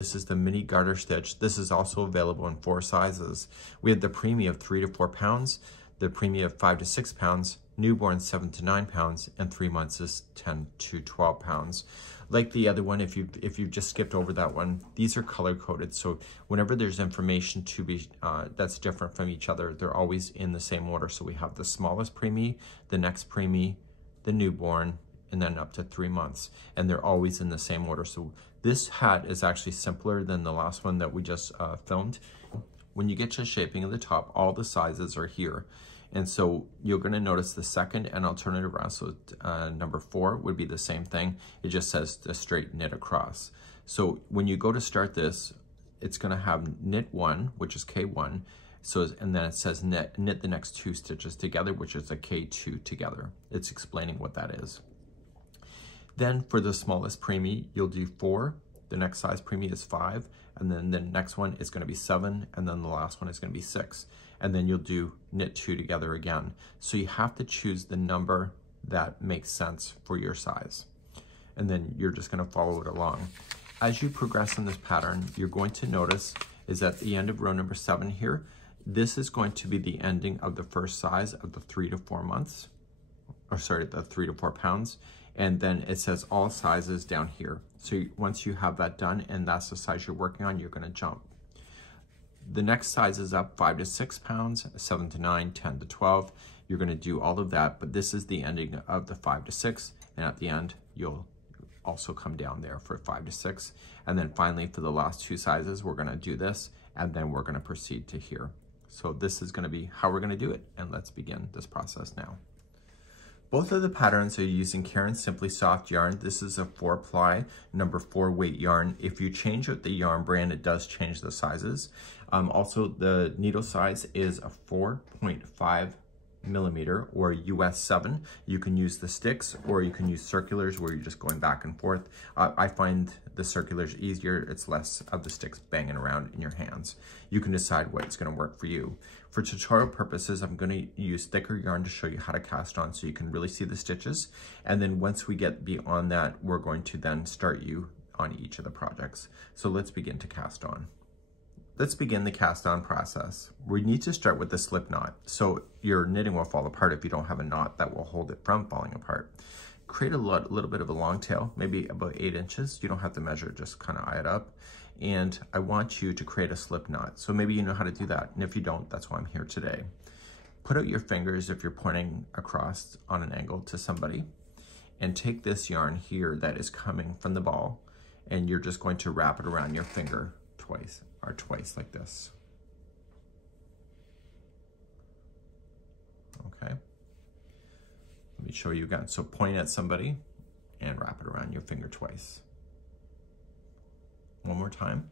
This is the mini garter stitch. This is also available in 4 sizes. We have the preemie of 3 to 4 pounds, the preemie of 5 to 6 pounds, newborn 7 to 9 pounds, and 3 months is 10 to 12 pounds. Like the other one, if you just skipped over that one, these are color coded. So whenever there's information to be that's different from each other, they're always in the same order. So we have the smallest preemie, the next preemie, the newborn, and then up to 3 months, and they're always in the same order. So this hat is actually simpler than the last one that we just filmed. When you get to shaping at the top, all the sizes are here. And so you're gonna notice the second and alternative round. So number 4 would be the same thing. It just says the straight knit across. So when you go to start this, it's gonna have knit 1, which is K1. So, and then it says knit the next 2 stitches together, which is a K2 together. It's explaining what that is. Then for the smallest preemie, you'll do 4. The next size preemie is 5. And then the next one is gonna be 7. And then the last one is gonna be 6. And then you'll do knit 2 together again. So you have to choose the number that makes sense for your size. And then you're just gonna follow it along. As you progress in this pattern, you're going to notice is at the end of row number 7 here, this is going to be the ending of the first size of the 3 to 4 months, or sorry, the 3 to 4 pounds. And then it says all sizes down here. So once you have that done and that's the size you're working on, you're gonna jump. The next size is up 5 to 6 pounds, 7 to 9, 10 to 12. You're gonna do all of that, but this is the ending of the 5 to 6. And at the end, you'll also come down there for 5 to 6. And then finally for the last 2 sizes, we're gonna do this, and then we're gonna proceed to here. So this is gonna be how we're gonna do it. And let's begin this process now. Both of the patterns are using Caron Simply Soft yarn. This is a 4-ply, number 4 weight yarn. If you change out the yarn brand, it does change the sizes. Also, the needle size is a 4.5 millimeter or US 7. You can use the sticks or you can use circulars where you're just going back and forth. I find the circulars easier. It's less of the sticks banging around in your hands. You can decide what's going to work for you. For tutorial purposes, I'm going to use thicker yarn to show you how to cast on so you can really see the stitches. And then once we get beyond that, we're going to then start you on each of the projects. So let's begin to cast on. Let's begin the cast on process. We need to start with the slip knot. So your knitting will fall apart if you don't have a knot that will hold it from falling apart. Create a little bit of a long tail, maybe about 8 inches. You don't have to measure, just kind of eye it up. And I want you to create a slip knot. So maybe you know how to do that. And if you don't, that's why I'm here today. Put out your fingers if you're pointing across on an angle to somebody. And take this yarn here that is coming from the ball. And you're just going to wrap it around your finger twice like this. Okay. Let me show you again. So point at somebody and wrap it around your finger twice. One more time.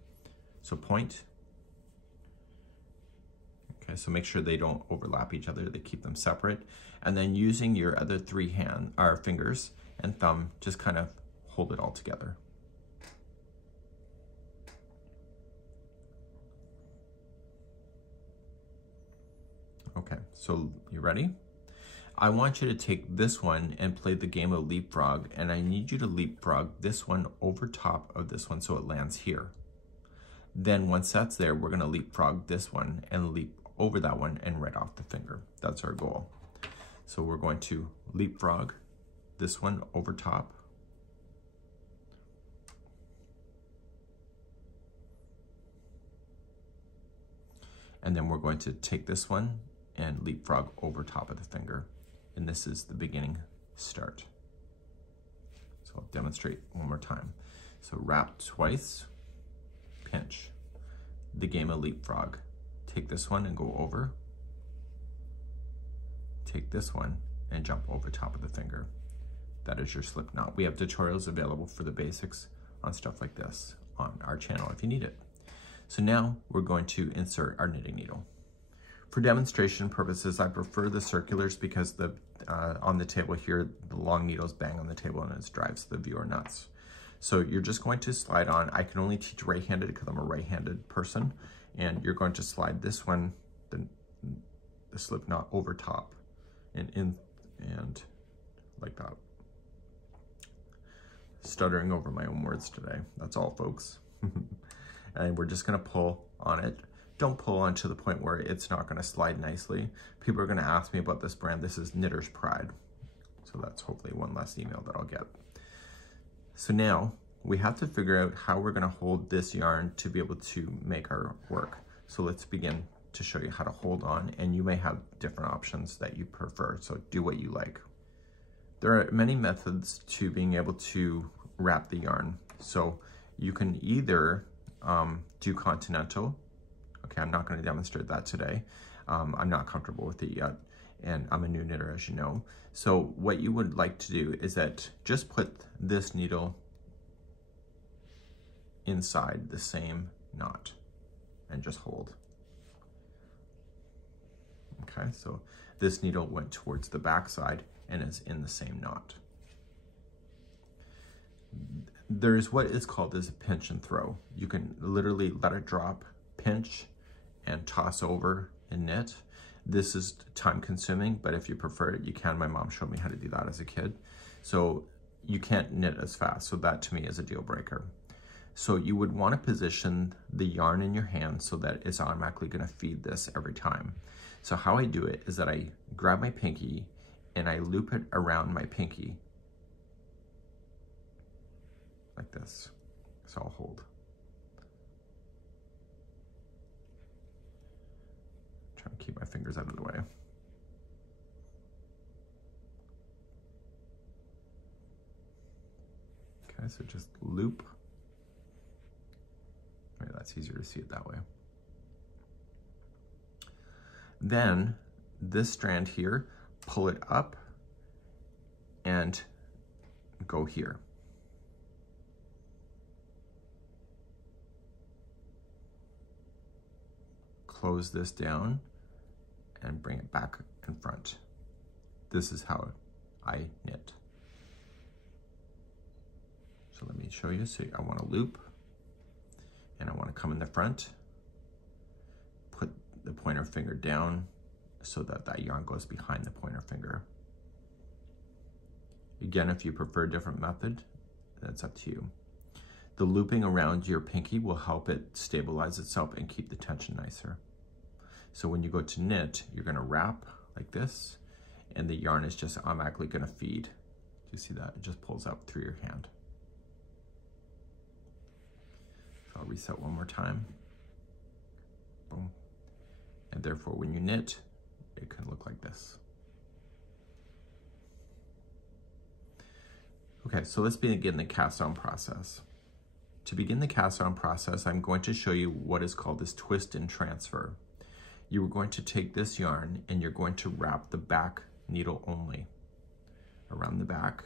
So point. Okay, so make sure they don't overlap each other. They keep them separate. And then using your other 3 fingers and thumb, just kind of hold it all together. Okay, so you ready? I want you to take this one and play the game of leapfrog, and I need you to leapfrog this one over top of this one so it lands here. Then once that's there, we're gonna leapfrog this one and leap over that one and right off the finger. That's our goal. So we're going to leapfrog this one over top. And then we're going to take this one and leapfrog over top of the finger. And this is the beginning start. So I'll demonstrate one more time. So wrap twice, pinch. The game of leapfrog. Take this one and go over. Take this one and jump over top of the finger. That is your slip knot. We have tutorials available for the basics on stuff like this on our channel if you need it. So now we're going to insert our knitting needle. For demonstration purposes, I prefer the circulars because on the table here, the long needles bang on the table and it drives the viewer nuts. So you're just going to slide on. I can only teach right-handed because I'm a right-handed person. And you're going to slide this one, the slip knot over top and in and like that. Stuttering over my own words today. That's all, folks. and we're just gonna pull on it. Don't pull on to the point where it's not gonna slide nicely. People are gonna ask me about this brand. This is Knitter's Pride. So that's hopefully one less email that I'll get. So now we have to figure out how we're gonna hold this yarn to be able to make our work. So let's begin to show you how to hold on, and you may have different options that you prefer, so do what you like. There are many methods to being able to wrap the yarn. So you can either do continental. Okay, I'm not going to demonstrate that today. I'm not comfortable with it yet, and I'm a new knitter, as you know. So what you would like to do is that just put this needle inside the same knot and just hold. Okay, so this needle went towards the back side and is in the same knot. There's what is called as a pinch and throw. You can literally let it drop, pinch, and toss over and knit. This is time consuming, but if you prefer it, you can. My mom showed me how to do that as a kid. So you can't knit as fast. So that to me is a deal breaker. So you would want to position the yarn in your hand so that it's automatically going to feed this every time. So how I do it is that I grab my pinky and I loop it around my pinky like this. So I'll hold. Trying to keep my fingers out of the way. Okay, so just loop. Maybe that's easier to see it that way. Then this strand here, pull it up and go here. Close this down and bring it back in front. This is how I knit. So let me show you. So I want to loop and I want to come in the front, put the pointer finger down so that that yarn goes behind the pointer finger. Again, if you prefer a different method, that's up to you. The looping around your pinky will help it stabilize itself and keep the tension nicer. So when you go to knit, you're going to wrap like this, and the yarn is just automatically going to feed. Do you see that? It just pulls out through your hand. So I'll reset one more time. Boom. And therefore, when you knit, it can look like this. Okay, so let's begin the cast on process. To begin the cast on process, I'm going to show you what is called this twist and transfer. You are going to take this yarn and you're going to wrap the back needle only around the back.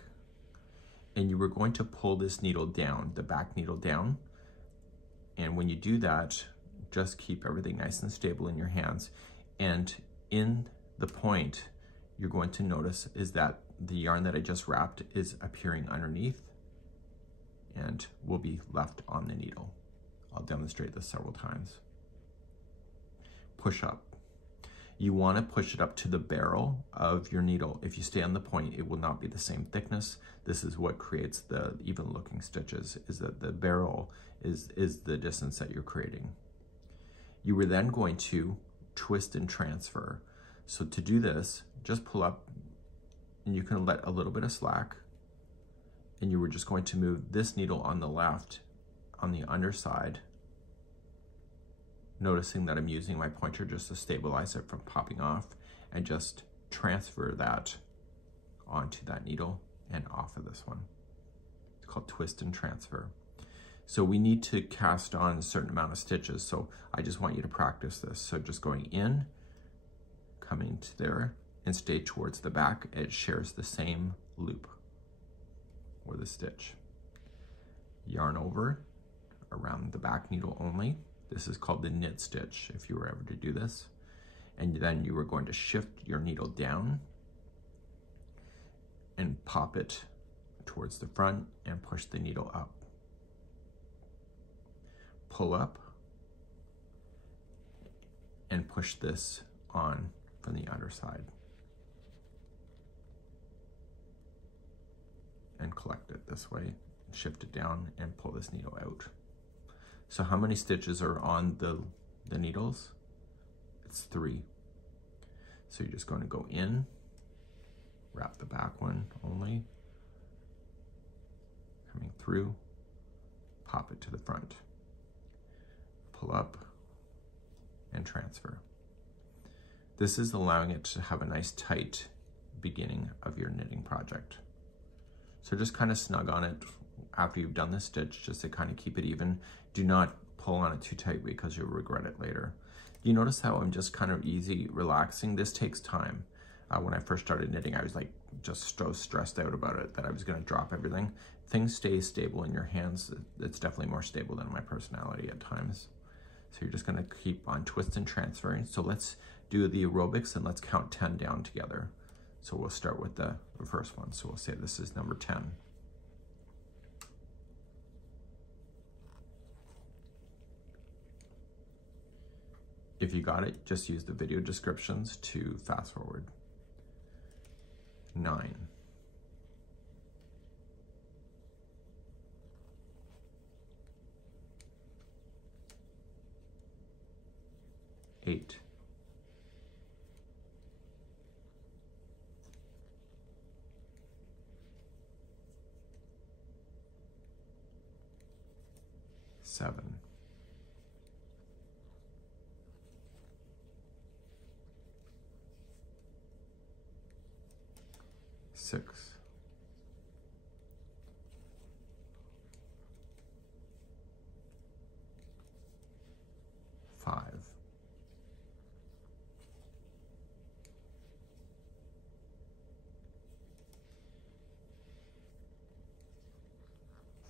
And you are going to pull this needle down, the back needle down. And when you do that, just keep everything nice and stable in your hands. And in the point, you're going to notice is that the yarn that I just wrapped is appearing underneath and will be left on the needle. I'll demonstrate this several times. Push up. You want to push it up to the barrel of your needle. If you stay on the point, it will not be the same thickness. This is what creates the even looking stitches, is that the barrel is the distance that you're creating. You were then going to twist and transfer. So to do this, just pull up and you can let a little bit of slack, and you were just going to move this needle on the left on the underside, noticing that I'm using my pointer just to stabilize it from popping off, and just transfer that onto that needle and off of this one. It's called twist and transfer. So we need to cast on a certain amount of stitches, so I just want you to practice this. So just going in, coming to there, and stay towards the back. It shares the same loop or the stitch. Yarn over around the back needle only. This is called the knit stitch if you were ever to do this. And then you are going to shift your needle down and pop it towards the front and push the needle up. Pull up and push this on from the underside. And collect it this way, shift it down and pull this needle out. So how many stitches are on the needles? It's 3. So you're just going to go in, wrap the back one only, coming through, pop it to the front, pull up, and transfer. This is allowing it to have a nice tight beginning of your knitting project. So just kind of snug on it after you've done this stitch, just to kind of keep it even. Do not pull on it too tight because you'll regret it later. You notice how I'm just kind of easy relaxing. This takes time. When I first started knitting, I was like just so stressed out about it that I was going to drop everything. Things stay stable in your hands. It's definitely more stable than my personality at times. So you're just going to keep on twist and transferring. So let's do the aerobics and let's count 10 down together. So we'll start with the first one. So we'll say this is number 10. If you got it, just use the video descriptions to fast forward. 9. 8. 7. 6. 5.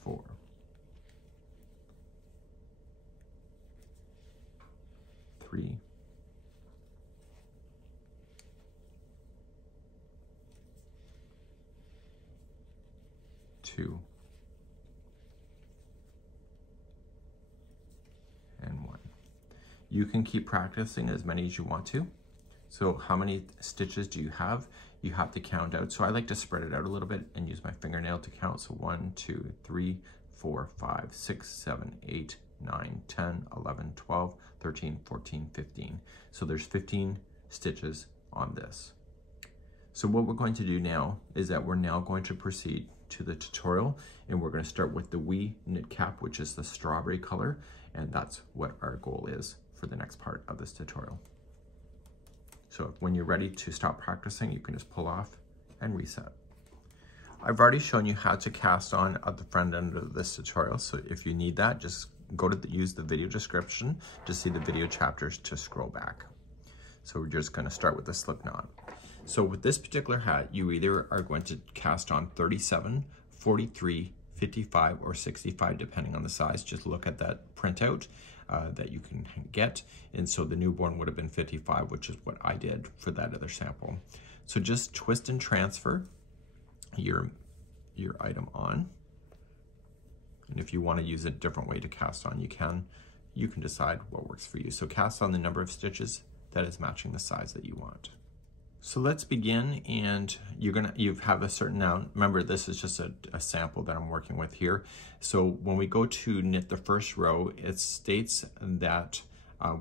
4. 3. 2. And 1. You can keep practicing as many as you want to. So how many stitches do you have? You have to count out. So I like to spread it out a little bit and use my fingernail to count. So 1, 2, 3, 4, 5, 6, 7, 8, 9, 10, 11, 12, 13, 14, 15. So there's 15 stitches on this. So what we're going to do now is that we're now going to proceed to the tutorial, and we're going to start with the wee knit cap, which is the strawberry color, and that's what our goal is for the next part of this tutorial. So when you're ready to stop practicing, you can just pull off and reset. I've already shown you how to cast on at the front end of this tutorial, so if you need that, just go to use the video description to see the video chapters to scroll back. So we're just going to start with the slip knot. So with this particular hat, you either are going to cast on 37, 43, 55, or 65, depending on the size. Just look at that printout that you can get. And so the newborn would have been 55, which is what I did for that other sample. So just twist and transfer your item on. And if you want to use a different way to cast on, you can decide what works for you. So cast on the number of stitches that is matching the size that you want. So let's begin, and you have a certain now. Remember, this is just a sample that I'm working with here. So when we go to knit the first row, it states that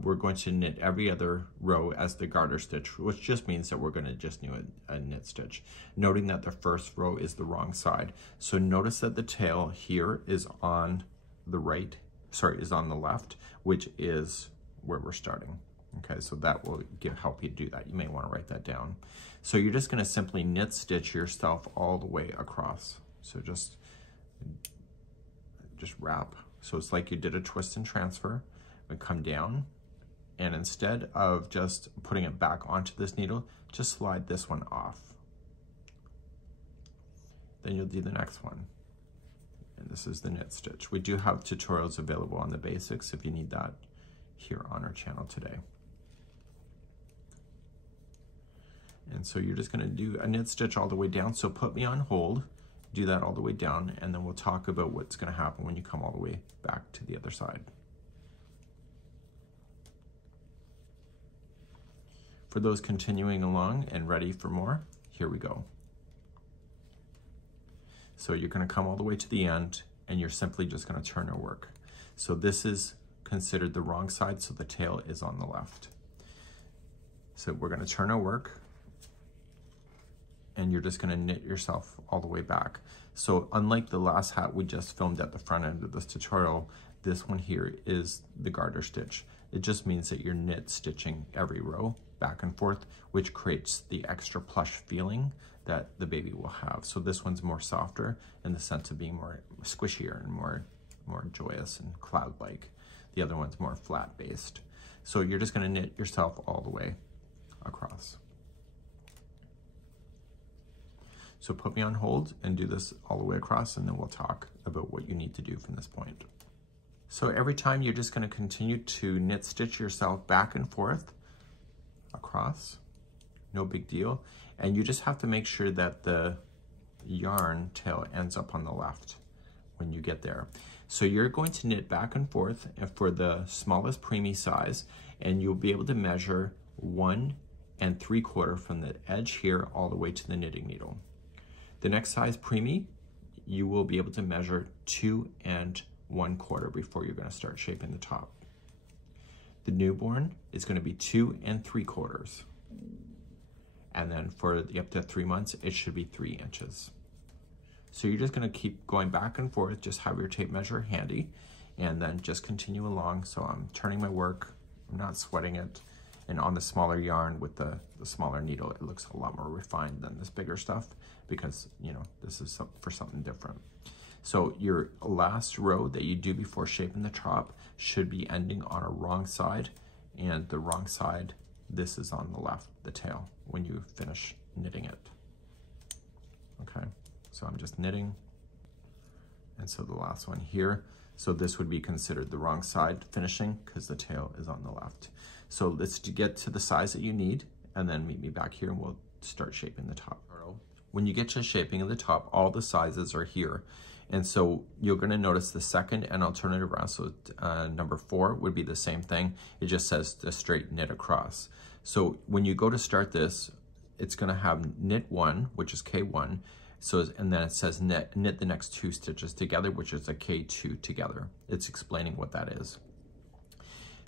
we're going to knit every other row as the garter stitch, which just means that we're going to just do a knit stitch, noting that the first row is the wrong side. So notice that the tail here is on the right, is on the left, which is where we're starting. Okay, so that will help you do that. You may want to write that down. So you're just going to simply knit stitch yourself all the way across. So just wrap. So it's like you did a twist and transfer. We come down, and instead of just putting it back onto this needle, just slide this one off. Then you'll do the next one. And this is the knit stitch. We do have tutorials available on the basics if you need that here on our channel today. And so you're just going to do a knit stitch all the way down. So put me on hold, do that all the way down, and then we'll talk about what's going to happen when you come all the way back to the other side. For those continuing along and ready for more, here we go. So you're going to come all the way to the end, and you're simply just going to turn our work. So this is considered the wrong side, so the tail is on the left. So we're going to turn our work, and you're just going to knit yourself all the way back. So unlike the last hat we just filmed at the front end of this tutorial, this one here is the garter stitch. It just means that you're knit stitching every row back and forth, which creates the extra plush feeling that the baby will have. So this one's more softer in the sense of being more squishier and more joyous and cloud-like. The other one's more flat-based. So you're just going to knit yourself all the way across. So put me on hold and do this all the way across, and then we'll talk about what you need to do from this point. So every time you're just going to continue to knit stitch yourself back and forth across, no big deal. And you just have to make sure that the yarn tail ends up on the left when you get there. So you're going to knit back and forth for the smallest preemie size, and you'll be able to measure 1 3/4 from the edge here all the way to the knitting needle. The next size preemie, you will be able to measure 2 1/4 before you're going to start shaping the top. The newborn is going to be 2 3/4. And then for the up to 3 months, it should be 3 inches. So you're just going to keep going back and forth, just have your tape measure handy, and then just continue along. So I'm turning my work, I'm not sweating it. And on the smaller yarn with the smaller needle, it looks a lot more refined than this bigger stuff because, you know, this is for something different. So your last row that you do before shaping the top should be ending on a wrong side, and the wrong side, this is on the left, the tail, when you finish knitting it. Okay, so I'm just knitting. And so the last one here, so this would be considered the wrong side finishing because the tail is on the left. So let's get to the size that you need, and then meet me back here and we'll start shaping the top. When you get to shaping of the top, all the sizes are here. And so you're going to notice the second, and I'll turn it around. So number 4 would be the same thing. It just says the straight knit across. So when you go to start this, it's going to have knit 1, which is K1. So, and then it says knit the next 2 stitches together, which is a K2 together. It's explaining what that is.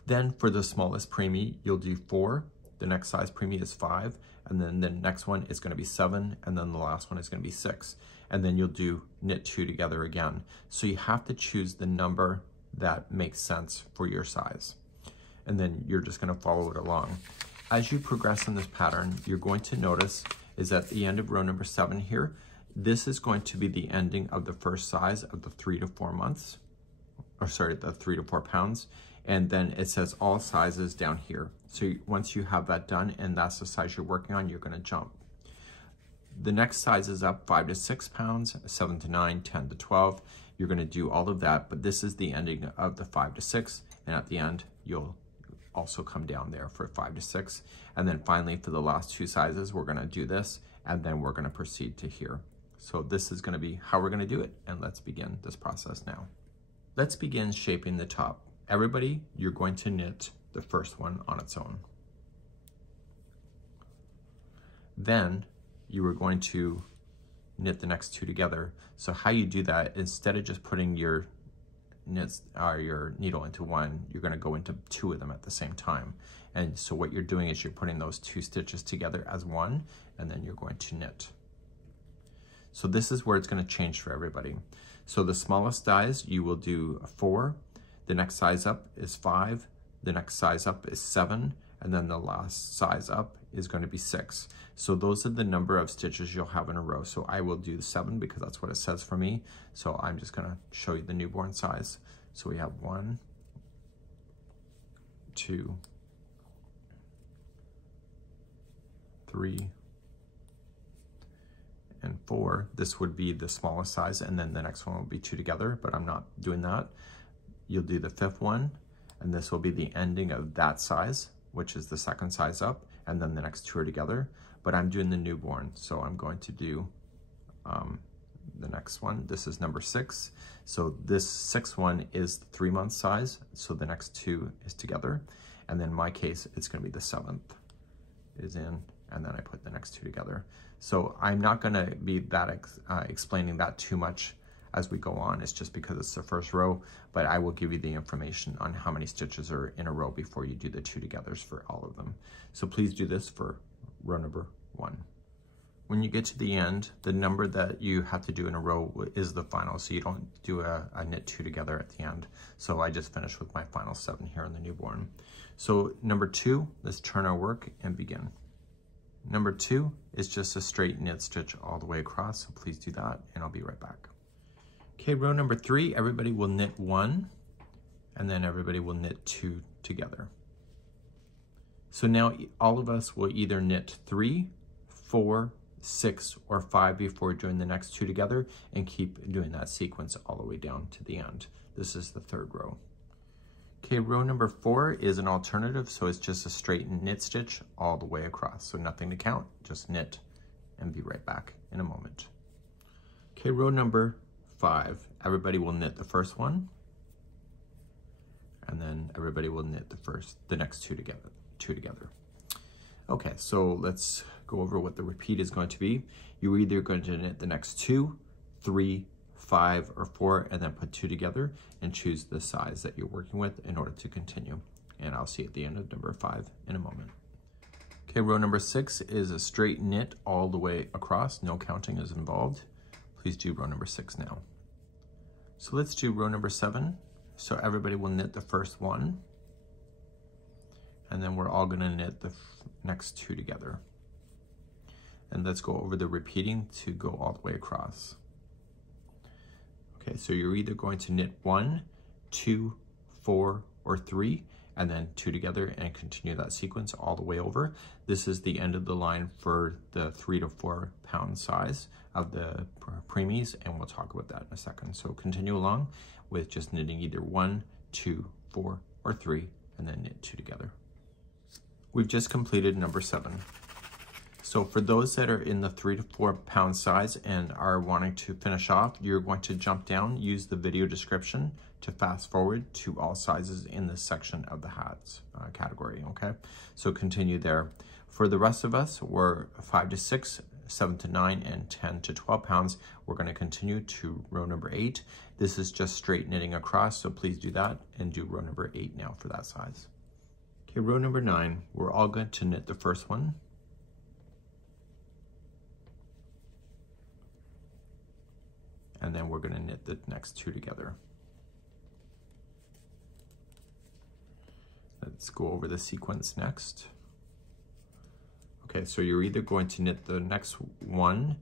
Then for the smallest preemie, you'll do 4. The next size preemie is 5. And then the next one is going to be 7. And then the last one is going to be 6. And then you'll do knit 2 together again. So you have to choose the number that makes sense for your size. And then you're just going to follow it along. As you progress in this pattern, you're going to notice is at the end of row number 7 here, this is going to be the ending of the first size of the 3 to 4 months, or sorry, the 3 to 4 pounds. And then it says all sizes down here. So once you have that done and that's the size you're working on, you're going to jump. The next size is up 5 to 6 pounds, 7 to 9, 10 to 12. You're going to do all of that, but this is the ending of the 5 to 6. And at the end, you'll also come down there for 5 to 6. And then finally, for the last 2 sizes, we're going to do this, and then we're going to proceed to here. So this is going to be how we're going to do it. And let's begin this process now. Let's begin shaping the top. Everybody, you're going to knit the first one on its own. Then you are going to knit the next 2 together. So how you do that, instead of just putting your your needle into one, you're going to go into 2 of them at the same time. And so what you're doing is you're putting those 2 stitches together as one, and then you're going to knit. So this is where it's going to change for everybody. So the smallest size, you will do 4. The next size up is 5. The next size up is 7. And then the last size up is going to be 6. So those are the number of stitches you'll have in a row. So I will do 7 because that's what it says for me. So I'm just going to show you the newborn size. So we have 1, 2, 3, and 4. This would be the smallest size, and then the next one will be 2 together, but I'm not doing that. You'll do the 5th one, and this will be the ending of that size, which is the second size up, and then the next 2 are together. But I'm doing the newborn, so I'm going to do the next one. This is number 6. So this 6th one is the 3-month size, so the next 2 is together. And then in my case, it's going to be the 7th is in, and then I put the next 2 together. So I'm not going to be that explaining that too much as we go on. It's just because it's the first row, but I will give you the information on how many stitches are in a row before you do the 2 togethers for all of them. So please do this for row number 1. When you get to the end, the number that you have to do in a row is the final, so you don't do a knit 2 together at the end. So I just finished with my final 7 here in the newborn. So number 2, let's turn our work and begin. Number 2 is just a straight knit stitch all the way across, so please do that, and I'll be right back. Okay, row number 3, everybody will knit 1, and then everybody will knit 2 together. So now all of us will either knit 3, 4, 6, or 5 before doing the next 2 together, and keep doing that sequence all the way down to the end. This is the 3rd row. Okay, row number 4 is an alternative, so it's just a straight knit stitch all the way across. So nothing to count, just knit, and be right back in a moment. Okay, row number 5, everybody will knit the first one, and then everybody will knit the next 2 together. Okay, so let's go over what the repeat is going to be. You're either going to knit the next 2, 3, 5, or 4, and then put 2 together and choose the size that you're working with in order to continue. And I'll see you at the end of number 5 in a moment. Okay, row number 6 is a straight knit all the way across. No counting is involved. Please do row number 6 now. So let's do row number 7. So everybody will knit the first one, and then we're all gonna knit the next 2 together. And let's go over the repeating to go all the way across. Okay, so you're either going to knit 1, 2, 4, or 3, and then 2 together and continue that sequence all the way over. This is the end of the line for the 3 to 4 pound size of the preemies, and we'll talk about that in a second. So continue along with just knitting either 1, 2, 4, or 3, and then knit 2 together. We've just completed number 7. So for those that are in the 3 to 4 pound size and are wanting to finish off, you're going to jump down, use the video description to fast forward to all sizes in this section of the hats category, okay? So continue there. For the rest of us, we're 5 to 6, 7 to 9, and 10 to 12 pounds. We're gonna continue to row number 8. This is just straight knitting across, so please do that and do row number 8 now for that size. Okay, row number 9, we're all going to knit the first one. And then we're gonna knit the next 2 together. Let's go over the sequence next. Okay, so you're either going to knit the next 1,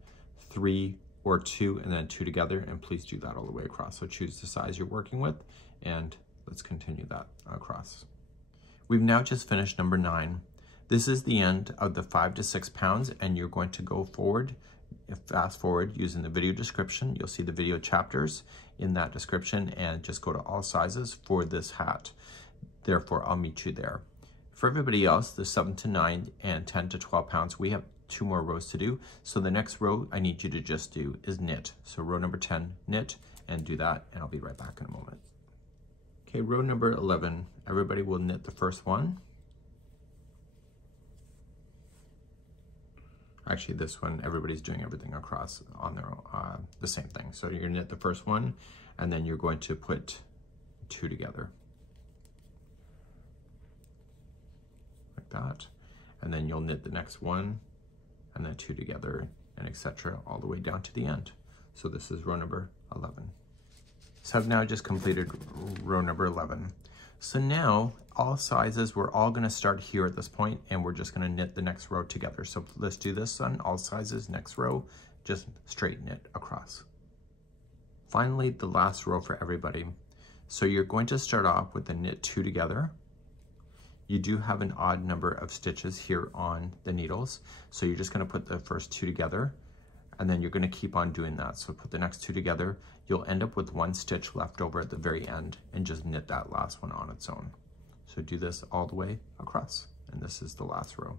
3, or 2, and then 2 together, and please do that all the way across. So choose the size you're working with, and let's continue that across. We've now just finished number 9. This is the end of the 5 to 6 pounds, and you're going to go forward, fast forward using the video description. You'll see the video chapters in that description, and just go to all sizes for this hat. Therefore, I'll meet you there. For everybody else, the 7 to 9 and 10 to 12 pounds, we have 2 more rows to do. So the next row I need you to just do is knit. So row number 10, knit, and do that, and I'll be right back in a moment. Okay, row number 11, everybody will knit the first one. Actually, this one, everybody's doing everything across on their own, the same thing. So you're gonna knit the first one, and then you're going to put 2 together. Like that. And then you'll knit the next one, and then 2 together, and etc. all the way down to the end. So this is row number 11. So I've now just completed row number 11. So now, all sizes, we're all gonna start here at this point, and we're just gonna knit the next row together. So let's do this on all sizes, next row, just straight knit across. Finally, the last row for everybody. So you're going to start off with the knit 2 together. You do have an odd number of stitches here on the needles. So you're just gonna put the first 2 together, and then you're gonna keep on doing that. So put the next 2 together, you'll end up with 1 stitch left over at the very end, and just knit that last one on its own. So do this all the way across, and this is the last row.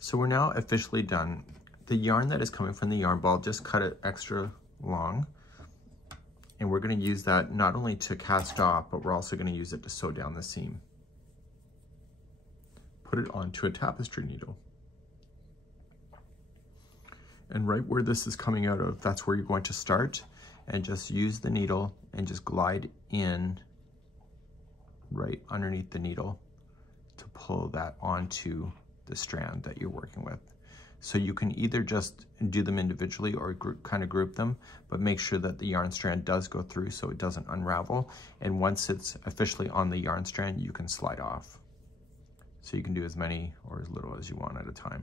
So we're now officially done. The yarn that is coming from the yarn ball, just cut it extra long, and we're gonna use that not only to cast off, but we're also gonna use it to sew down the seam. Put it onto a tapestry needle. And right where this is coming out of, that's where you're going to start. and just use the needle and just glide in right underneath the needle to pull that onto the strand that you're working with. So you can either just do them individually or kind of group them, but make sure that the yarn strand does go through so it doesn't unravel. And once it's officially on the yarn strand, you can slide off. So you can do as many or as little as you want at a time.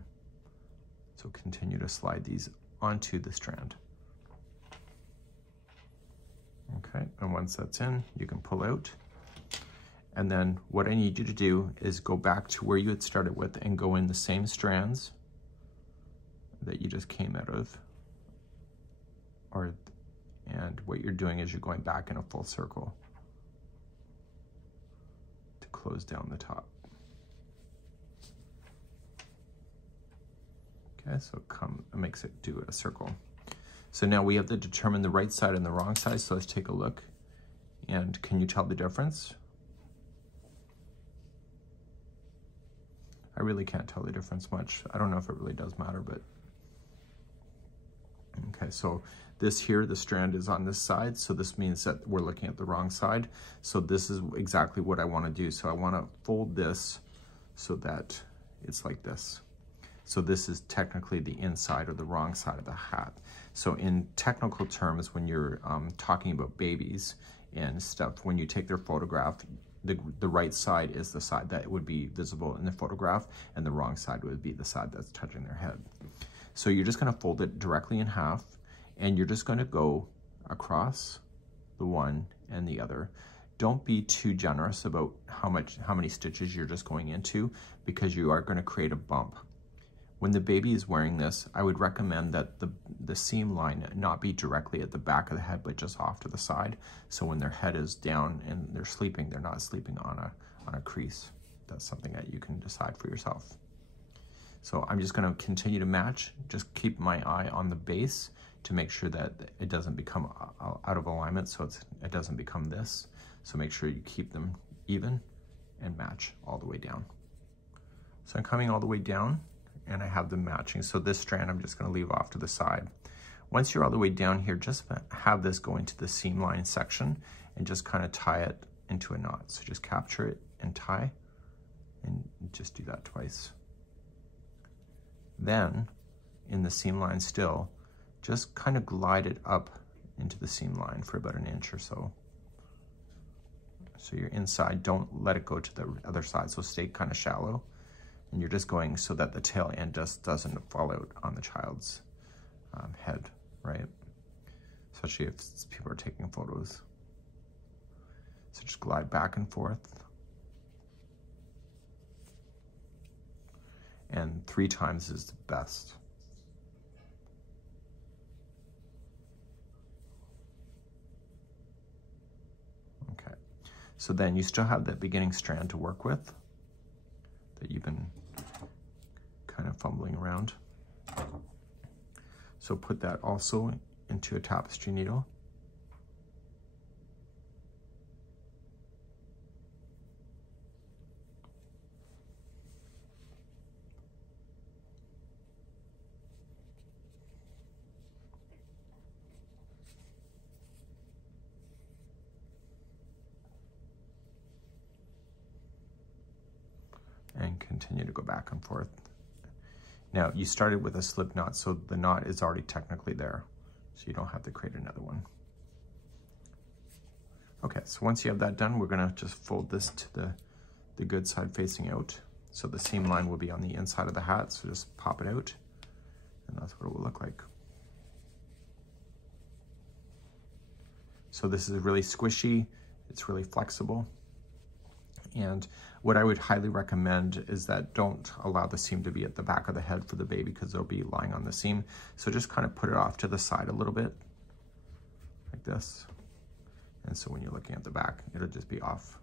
So continue to slide these onto the strand. Okay, and once that's in, you can pull out. And then what I need you to do is go back to where you had started with and go in the same strands that you just came out of. And what you're doing is you're going back in a full circle to close down the top. Okay, so it makes it do a circle. So now we have to determine the right side and the wrong side, so let's take a look. And can you tell the difference? I really can't tell the difference much. I don't know if it really does matter, but okay, so this here, the strand is on this side, so this means that we're looking at the wrong side. So this is exactly what I want to do. So I want to fold this so that it's like this. So this is technically the inside or the wrong side of the hat. So in technical terms, when you're talking about babies and stuff, when you take their photograph, the right side is the side that would be visible in the photograph, and the wrong side would be the side that's touching their head. So you're just going to fold it directly in half, and you're just going to go across the one and the other. Don't be too generous about how many stitches you're just going into, because you are going to create a bump. When the baby is wearing this, I would recommend that the seam line not be directly at the back of the head, but just off to the side. So when their head is down and they're sleeping, they're not sleeping on a crease. That's something that you can decide for yourself. So I'm just going to continue to match. Just keep my eye on the base to make sure that it doesn't become out of alignment, so it doesn't become this. So make sure you keep them even and match all the way down. So I'm coming all the way down, and I have them matching. So this strand I'm just going to leave off to the side. Once you're all the way down here, just have this go into the seam line section and just kind of tie it into a knot. So just capture it and tie, and just do that twice. Then in the seam line still, just kind of glide it up into the seam line for about 1 inch or so. So you're inside, don't let it go to the other side, so stay kind of shallow. And you're just going so that the tail end just doesn't fall out on the child's head, right? Especially if people are taking photos. So just glide back and forth. And 3 times is the best. Okay, so then you still have that beginning strand to work with that you've been kind of fumbling around. So put that also into a tapestry needle. And continue to go back and forth. Now, you started with a slip knot, so the knot is already technically there, so you don't have to create another one. Okay, so once you have that done, we're gonna just fold this to the good side facing out. So the seam line will be on the inside of the hat, so just pop it out, and that's what it will look like. So this is really squishy, it's really flexible. And what I would highly recommend is that don't allow the seam to be at the back of the head for the baby, because they'll be lying on the seam. So just kind of put it off to the side a little bit, like this. And so when you're looking at the back, it'll just be off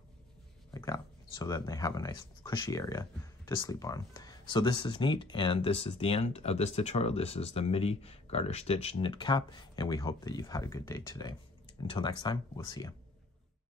like that, so that they have a nice cushy area to sleep on. So this is neat, and this is the end of this tutorial. This is the midi garter stitch knit cap, and we hope that you've had a good day today. Until next time, we'll see you.